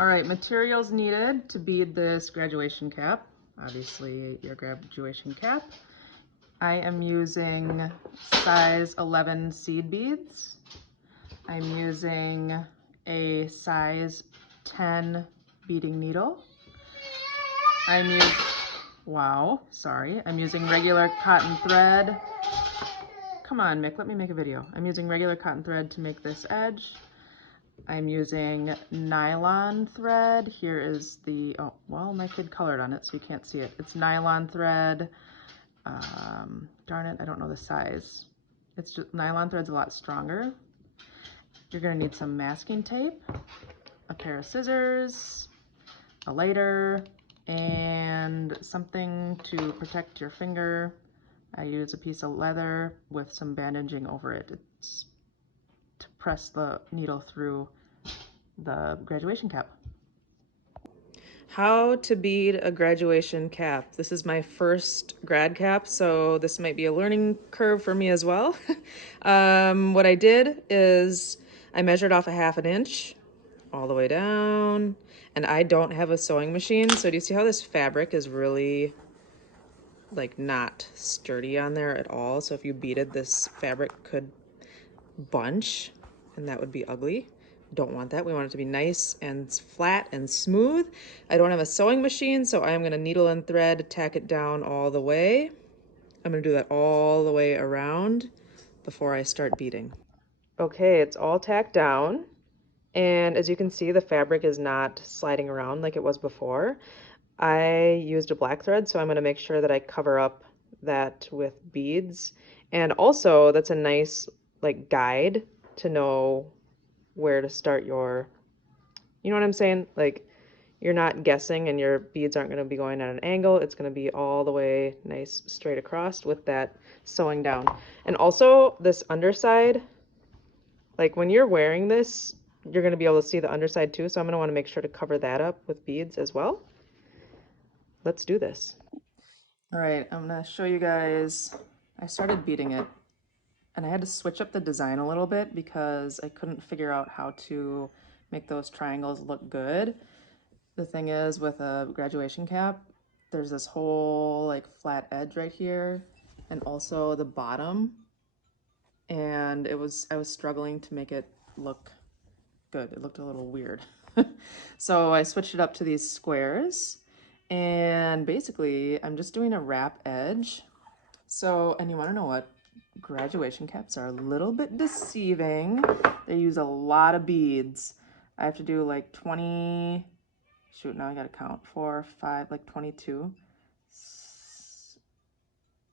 All right, materials needed to bead this graduation cap. Obviously, your graduation cap. I am using size 11 seed beads. I'm using a size 10 beading needle. I'm using regular cotton thread. Come on, Mick, let me make a video. I'm using regular cotton thread to make this edge. I'm using nylon thread. Here is the, oh, well, my kid colored on it, so you can't see it. It's nylon thread. Darn it, I don't know the size. It's just, nylon thread's a lot stronger. You're gonna need some masking tape, a pair of scissors, a lighter, and something to protect your finger. I use a piece of leather with some bandaging over it. It's to press the needle through the graduation cap. How to bead a graduation cap. This is my first grad cap, so this might be a learning curve for me as well. What I did is I measured off a 1/2 inch all the way down, and I don't have a sewing machine, so do you see how this fabric is really like not sturdy on there at all? So if you beaded, this fabric could bunch, and that would be ugly. Don't want that. We want it to be nice and flat and smooth. I don't have a sewing machine, so I'm going to needle and thread, tack it down all the way. I'm going to do that all the way around before I start beading. Okay, it's all tacked down, and as you can see, the fabric is not sliding around like it was before. I used a black thread, so I'm going to make sure that I cover up that with beads. And also, that's a nice like guide to know where to start your, you know what I'm saying? Like, you're not guessing and your beads aren't going to be going at an angle. It's going to be all the way nice straight across with that sewing down. And also this underside, like when you're wearing this, you're going to be able to see the underside too. So I'm going to want to make sure to cover that up with beads as well. Let's do this. All right, I'm going to show you guys. I started beading it, and I had to switch up the design a little bit because I couldn't figure out how to make those triangles look good. The thing is, with a graduation cap, there's this whole like flat edge right here, and also the bottom, and I was struggling to make it look good. It looked a little weird. So I switched it up to these squares, and basically I'm just doing a wrap edge. So, and you want to know what? Graduation caps are a little bit deceiving. They use a lot of beads. I have to do like 20, shoot, now I gotta count, 4, 5, like 22,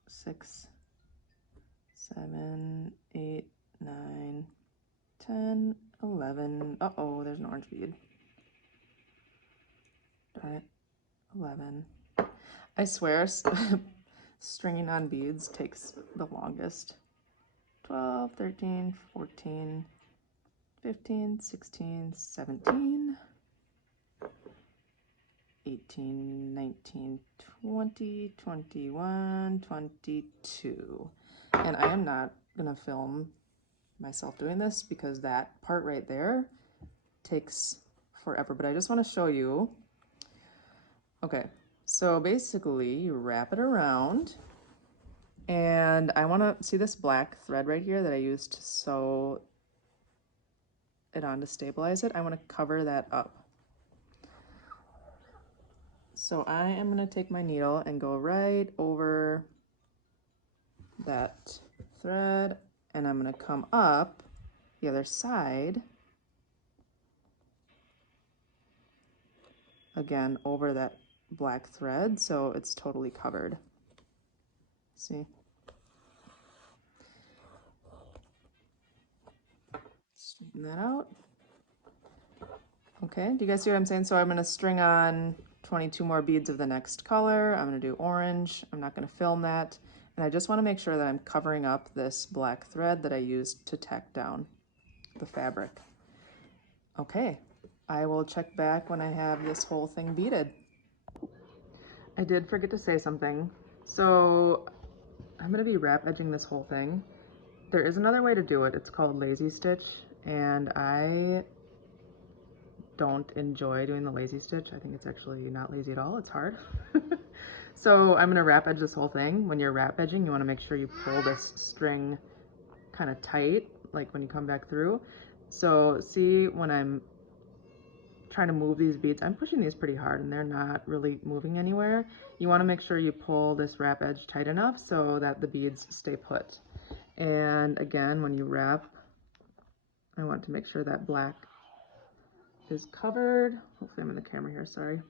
6, 7, 8, 9, 10, 11, uh-oh, there's an orange bead. Darn it, 11. I swear, stringing on beads takes the longest. 12, 13, 14, 15, 16, 17, 18, 19, 20, 21, 22. And I am not gonna film myself doing this because that part right there takes forever, but I just want to show you. Okay, so basically you wrap it around, and I want to see this black thread right here that I used to sew it on to stabilize it. I want to cover that up. So I am going to take my needle and go right over that thread, and I'm going to come up the other side, again over that black thread, so it's totally covered. See? Straighten that out. Okay, do you guys see what I'm saying? So I'm going to string on 22 more beads of the next color. I'm going to do orange. I'm not going to film that. And I just want to make sure that I'm covering up this black thread that I used to tack down the fabric. Okay, I will check back when I have this whole thing beaded. I did forget to say something. So I'm going to be wrap edging this whole thing. There is another way to do it. It's called lazy stitch, and I don't enjoy doing the lazy stitch. I think it's actually not lazy at all, it's hard. So I'm gonna wrap edge this whole thing. When you're wrap edging, you wanna make sure you pull this string kind of tight, like when you come back through. So see, when I'm trying to move these beads, I'm pushing these pretty hard and they're not really moving anywhere. You wanna make sure you pull this wrap edge tight enough so that the beads stay put. And again, when you wrap, I want to make sure that black is covered. Hopefully I'm in the camera here, sorry.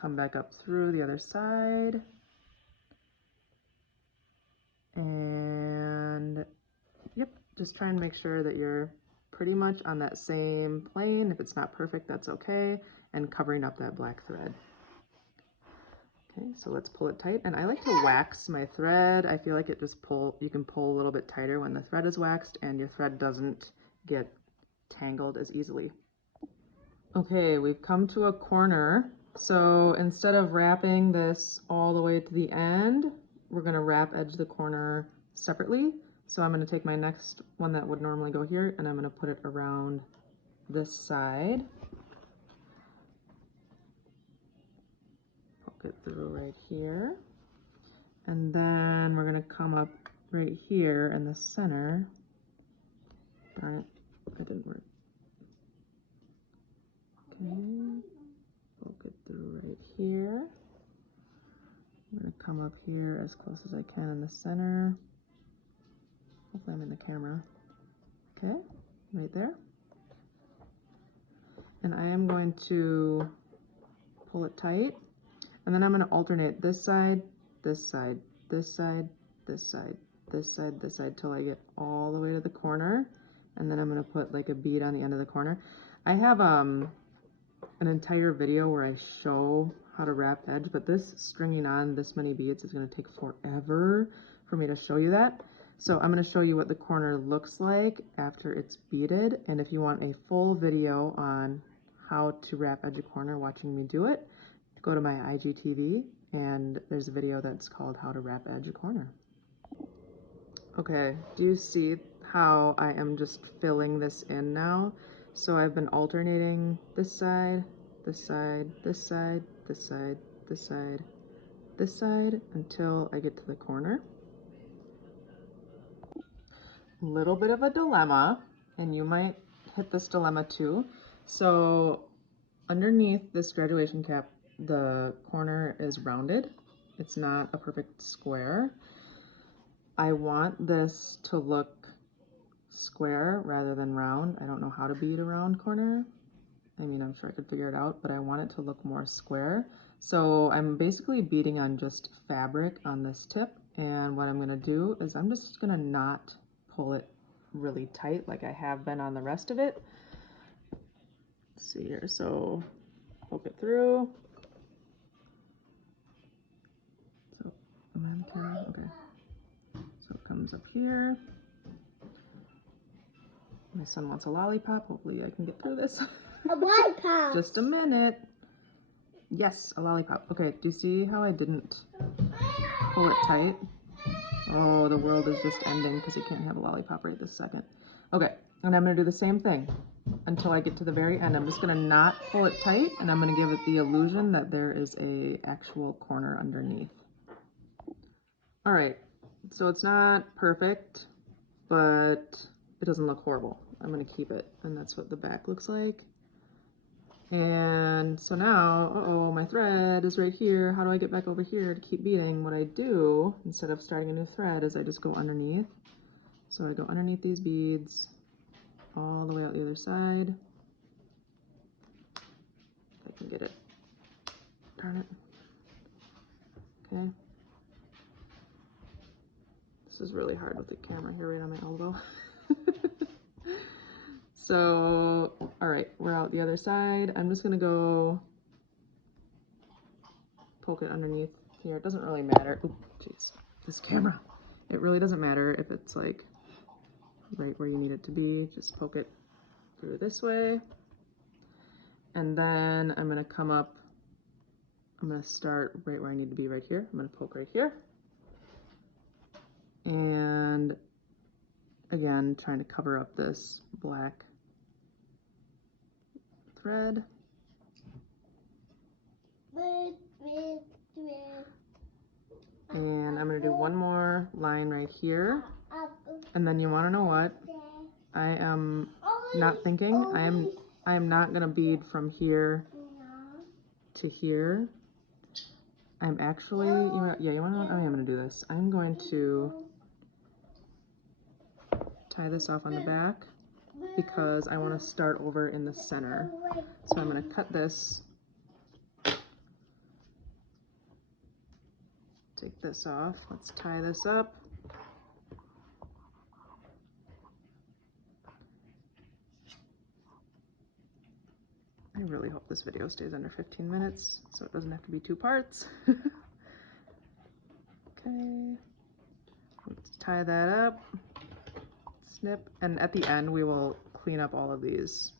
Come back up through the other side. And yep, just try and make sure that you're pretty much on that same plane. If it's not perfect, that's okay. And covering up that black thread. Okay, so let's pull it tight. And I like to wax my thread. I feel like it just you can pull a little bit tighter when the thread is waxed and your thread doesn't get tangled as easily. Okay, we've come to a corner. So instead of wrapping this all the way to the end, we're gonna wrap edge the corner separately. So I'm gonna take my next one that would normally go here and I'm gonna put it around this side. Poke it through right here. And then we're gonna come up right here in the center. Darn it, that didn't work. Okay, poke it through right here. I'm gonna come up here as close as I can in the center. Hopefully I'm in the camera. Okay, right there. And I am going to pull it tight. And then I'm gonna alternate this side, this side, this side, this side, this side, this side, till I get all the way to the corner. And then I'm gonna put like a bead on the end of the corner. I have an entire video where I show how to wrap edge, but this stringing on this many beads is gonna take forever for me to show you that. So I'm gonna show you what the corner looks like after it's beaded. And if you want a full video on how to wrap edge a corner watching me do it, go to my IGTV and there's a video that's called How to Wrap Edge a Corner. Okay, do you see how I am just filling this in now? So I've been alternating this side, this side, this side, this side, this side, this side until I get to the corner. A little bit of a dilemma, and you might hit this dilemma too. So underneath this graduation cap, the corner is rounded. It's not a perfect square. I want this to look square rather than round. I don't know how to bead a round corner. I mean, I'm sure I could figure it out, but I want it to look more square. So I'm basically beading on just fabric on this tip. And what I'm gonna do is I'm just gonna not pull it really tight like I have been on the rest of it. Let's see here, so poke it through. So, am I on the camera? Okay. So it comes up here. My son wants a lollipop. Hopefully I can get through this. A lollipop. Just a minute. Yes, a lollipop. Okay, do you see how I didn't pull it tight? Oh, the world is just ending because you can't have a lollipop right this second. Okay, and I'm gonna do the same thing until I get to the very end. I'm just gonna not pull it tight and I'm gonna give it the illusion that there is a actual corner underneath. All right, so it's not perfect, but it doesn't look horrible. I'm gonna keep it, and that's what the back looks like. And so now, uh-oh, my thread is right here. How do I get back over here to keep beading? What I do, instead of starting a new thread, is I just go underneath. So I go underneath these beads, all the way out the other side. If I can get it. Darn it. Okay. This is really hard with the camera here right on my elbow. So, all right, we're out the other side. I'm just gonna go poke it underneath here. It doesn't really matter. Oop, jeez, this camera. It really doesn't matter if it's like right where you need it to be. Just poke it through this way. And then I'm gonna come up, I'm gonna start right where I need to be right here. I'm gonna poke right here. And again, trying to cover up this black thread. And I'm going to do one more line right here. And then you want to know what? I am not thinking. I am not going to bead from here to here. I'm actually, you want to know what? I am going to do this. I'm going to tie this off on the back because I want to start over in the center. So I'm going to cut this, take this off. Let's tie this up. I really hope this video stays under 15 minutes so it doesn't have to be 2 parts. Okay, let's tie that up, snip, and at the end we will clean up all of these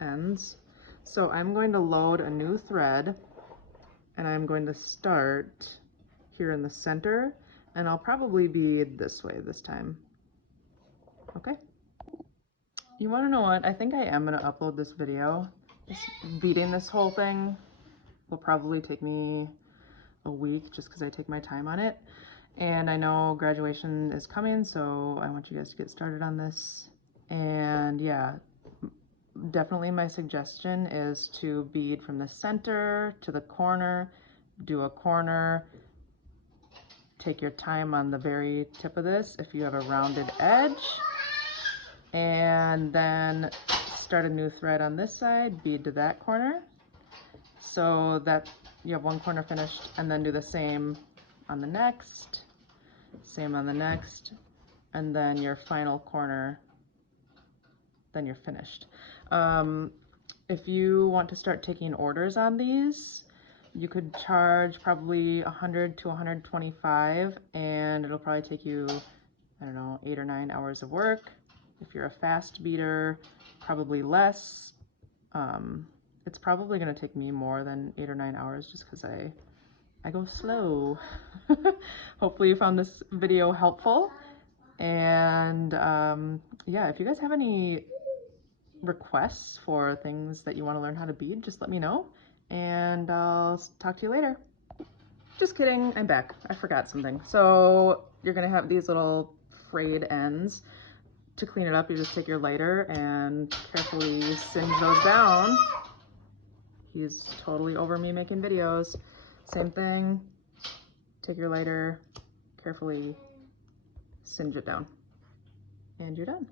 ends. So I'm going to load a new thread and I'm going to start here in the center, and I'll probably bead this way this time. Okay? You want to know what? I think I am going to upload this video. Just beading this whole thing will probably take me a week just because I take my time on it. And I know graduation is coming, so I want you guys to get started on this. And yeah, definitely my suggestion is to bead from the center to the corner, do a corner, take your time on the very tip of this if you have a rounded edge, and then start a new thread on this side, bead to that corner, so that you have one corner finished, and then do the same on the next, same on the next, and then your final corner, then you're finished. If you want to start taking orders on these, you could charge probably 100 to 125, and it'll probably take you, I don't know, 8 or 9 hours of work. If you're a fast beater, probably less. It's probably going to take me more than 8 or 9 hours just because I go slow. Hopefully you found this video helpful. And yeah, if you guys have any requests for things that you want to learn how to bead, just let me know. And I'll talk to you later. Just kidding, I'm back. I forgot something. So you're going to have these little frayed ends. To clean it up, you just take your lighter and carefully singe those down. He's totally over me making videos. Same thing, take your lighter, carefully singe it down, and you're done.